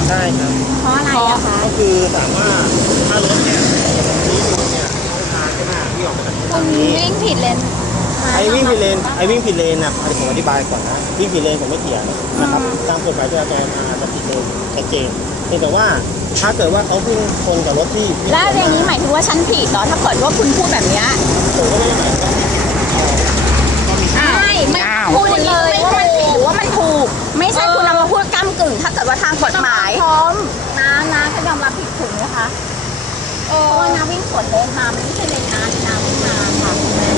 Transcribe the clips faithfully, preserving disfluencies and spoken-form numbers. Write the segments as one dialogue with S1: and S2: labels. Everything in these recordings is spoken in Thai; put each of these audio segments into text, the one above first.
S1: ได้ครับ
S2: เพราะอะไรอะคะ
S1: ก็คือถามว่าถ้ารถเนี่ยนี้ดูเนี่ยเขาพาใช่ไหมที่ออกมาจากทางนี้
S2: วิ่งผิดเลน
S1: ไอ้วิ่งผิดเลนไอ้วิ่งผิดเลนนะอันนี้ผมอธิบายก่อนนะวิ่งผิดเลนผมไม่เถียงนะครับตามกฎหมายจราจรอาจจะผิดเลนชัดเจนเพียงแต่ว่าถ้าเกิดว่าเขาวิ่งชนกับรถที่
S2: แล้วอย่างนี้หมายถึงว่าฉันผิดเหรอถ้าเกิดว่าคุณพูดแบบนี้
S1: ผมก็ไม่ได้หมายว่า
S2: ไม่ไม่พูดเลยว่ามันผิดหรือว่ามันถูกไม่ใช่คุณนำมาพูดก้ำกึ่งถ้าเกิดว่าทางกฎหมายพร้อมนะนะก็ยอมรับผิดถูกนะคะเพราะว่าน้าวิ่งสวนเลนมาไม่ใช่เลนน้าน้าวิ่งมาค่ะ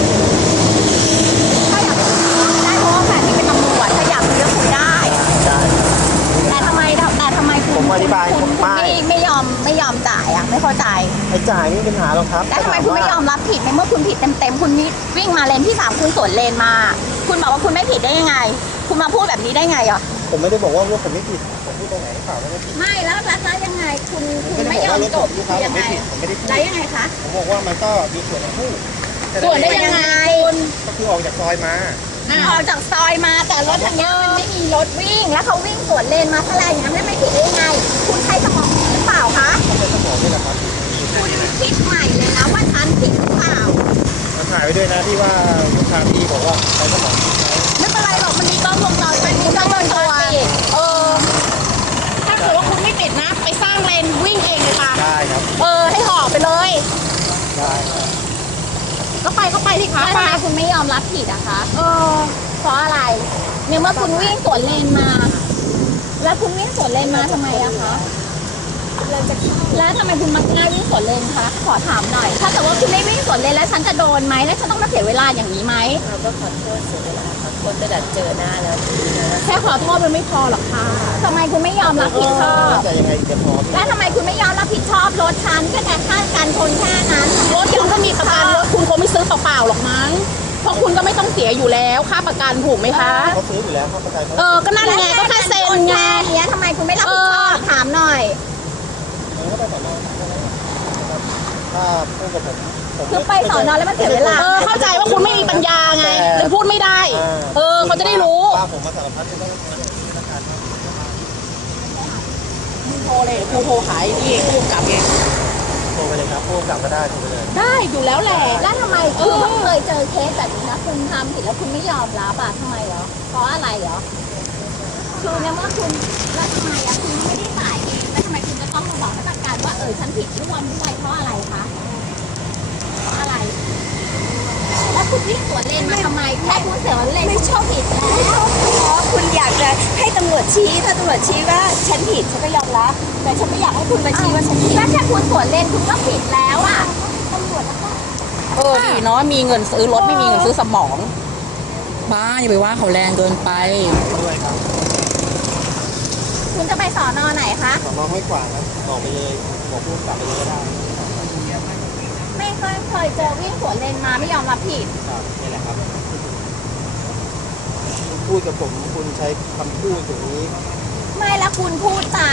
S2: ถ้าอยากได้เพราะว่าแฟนที่เป็นตำรวจถ้าอยากเลือกคุยได้แต่ทำไมแต่ทำไมคุณ
S1: ผมอธิบาย
S2: คุณไม่ไม่ยอมไม่ยอมจ่ายอ่ะไม่เข้าใจ
S1: ไอ้จ่ายไม่มีปัญหาหรอกครับ
S2: แต่ทำไมคุณไม่ยอมรับผิดในเมื่อคุณผิดเต็มๆคุณวิ่งมาเลนที่สามคุณสวนเลนมาคุณบอกว่าคุณไม่ผิดได้ยังไงคุณมาพูดแบบนี้ได้ไงอ่ะ
S1: ผมไม่ได้บอกว่าว่าผมไม่ผิดผมพูดตรงไหนเปล่าไม่ได้ผิด
S2: ไม่แล้วแล้วยังไงคุณคุณไม่ยอมจบยังไงได้ยังไงคะ
S1: ผมบอกว่ามันก็มีส่วนทั้งคู่
S2: ส่วนได้ยังไงคุณ
S1: ก็คือออกจากซอยมา
S2: ออกจากซอยมาแต่รถทางนี้มันไม่มีรถวิ่งแล้วเขาวิ่งสวนเลนมาทะเลอย่างนั้นไม่ผิดได้ยังไงคุณใช้สมองหรือเปล่าคะ
S1: ใช้สมองนี่แหละครับ
S2: คุณคิดใหม่เลยนะว่าฉันผิดหรือเปล่า
S1: มันถ่ายไปด้วยนะที่ว่าลูกค้าพี่บอกว่าใช้สมองผิดไหม
S2: ไม่เป็นไรหรอกมันมีกล้องวงจรปิดมีกล้องวงจรปิดเออถ้าเกิดว่าคุณไม่ปิดนะไปสร้างเลนวิ่งเองเลยค่ะ
S1: ได้ครับ
S2: เออให้ห่อไปเลย
S1: ได้
S2: ก็ไปก็ไปที่คะทำไมคุณไม่ยอมรับผิดอะคะเออเพราะอะไรเนี่ยเมื่อคุณวิ่งสวนเลนมาแล้วคุณวิ่งสวนเลนมาทำไมอะคะแล้วทำไมคุณมักง่ายวิ่งสวนเลนคะขอถามหน่อยถ้าเกิดว่าคุณไม่วิ่งสวนเลนแล้วฉันจะโดนไหมแล้วฉันต้องมาเสียเวลาอย่างนี้ไหม
S3: เราก็ขอโทษเสียเวลาขอโทษแต่ดัดเจอหน้าแล้ว
S2: แค่ขอโทษมันไม่พอหรอกค่ะทำไมคุณไม่ยอมรับผิดชอบ
S1: จะยังไงจะพอ
S2: แล้วทำไมคุณไม่ยอมรับผิดชอบรถฉันแค่แต่ค่าการชนแค่นั้น
S3: รถคุณก็มีประกันรถคุณคงไม่ซื้อเปล่าๆหรอกมั้งเพราะคุณก็ไม่ต้องเสียอยู่แล้วค่าประกันถูกไหมคะ
S1: เขาซื้ออยู่แล้วค่าประกัน
S3: เออก็นั่นไงก็แค่เซ็นไง
S2: เนี้ยทำไมคุณไม่รับผิดชอบถามหน่อย
S1: ถ้าพูดกับผม
S2: คือไปสอนอแล้วมันเสียเวลา
S3: เออเข้าใจว่าคุณไม่มีปัญญาไงหรือพูดไม่ได้เออเขาจะได้รู้
S1: ผมมาสารพัดจะต้อง
S3: โทรเลยครูโทรหายนี่ครูกลับเอง
S1: โทรไปเลยครับโทรกลับก็ได้โทรไปเลย
S3: ได้อยู่แล้วแหละ
S2: แล้วทำไมคือเคยเจอเคสแบบนี้นะคุณทำผิดแล้วคุณไม่ยอมรับอ่ะทำไมเหรอเพราะอะไรเหรอคือเนี่ยเมื่อคุณแล้วทำไมอ่ะคุณไม่ได้จ่ายเองแล้วทำไมคุณจะต้องมาบอกให้ประกันว่าเออฉันผิดร่วมด้วยเพราะอะไรคะเพราะอะไรแล้วคุณวิ่งสวนเลนมาทำไมแค่คุณเสียเลนไม่ชอบผิดแล้ว
S4: เพราะคุณอยากจะให้ตำรวจชี้ถ้าตำรวจชี้ว่าฉันผิดฉันก็ยอมรับแต่ฉันไม่อยากให้คุณมาชี้ว่าฉันผิด
S2: แค่คุณสวนเลนคุณก็ผิดแล้วอ่ะตำรวจก็
S3: เออดีเนาะมีเงินซื้อรถไม่มีเงินซื้อสมองบ้าอย่าไปว่าเขาแรงเกินไป
S1: ด้วยครับ
S2: คุณจะไปสอนอไหนคะ
S1: สอนอไม่กว่าครับบอกไปเลยบอกพูดกลับไปเลยก็ได้
S2: ไม่เคยเคยเจอวิ่งสวนเลนมาไม่ยอมรับผิด
S1: ครับนี่แหละครับพูดกับผมคุณใช้คำพูดอย่างนี้
S2: ไม่แล้วคุณพูดจา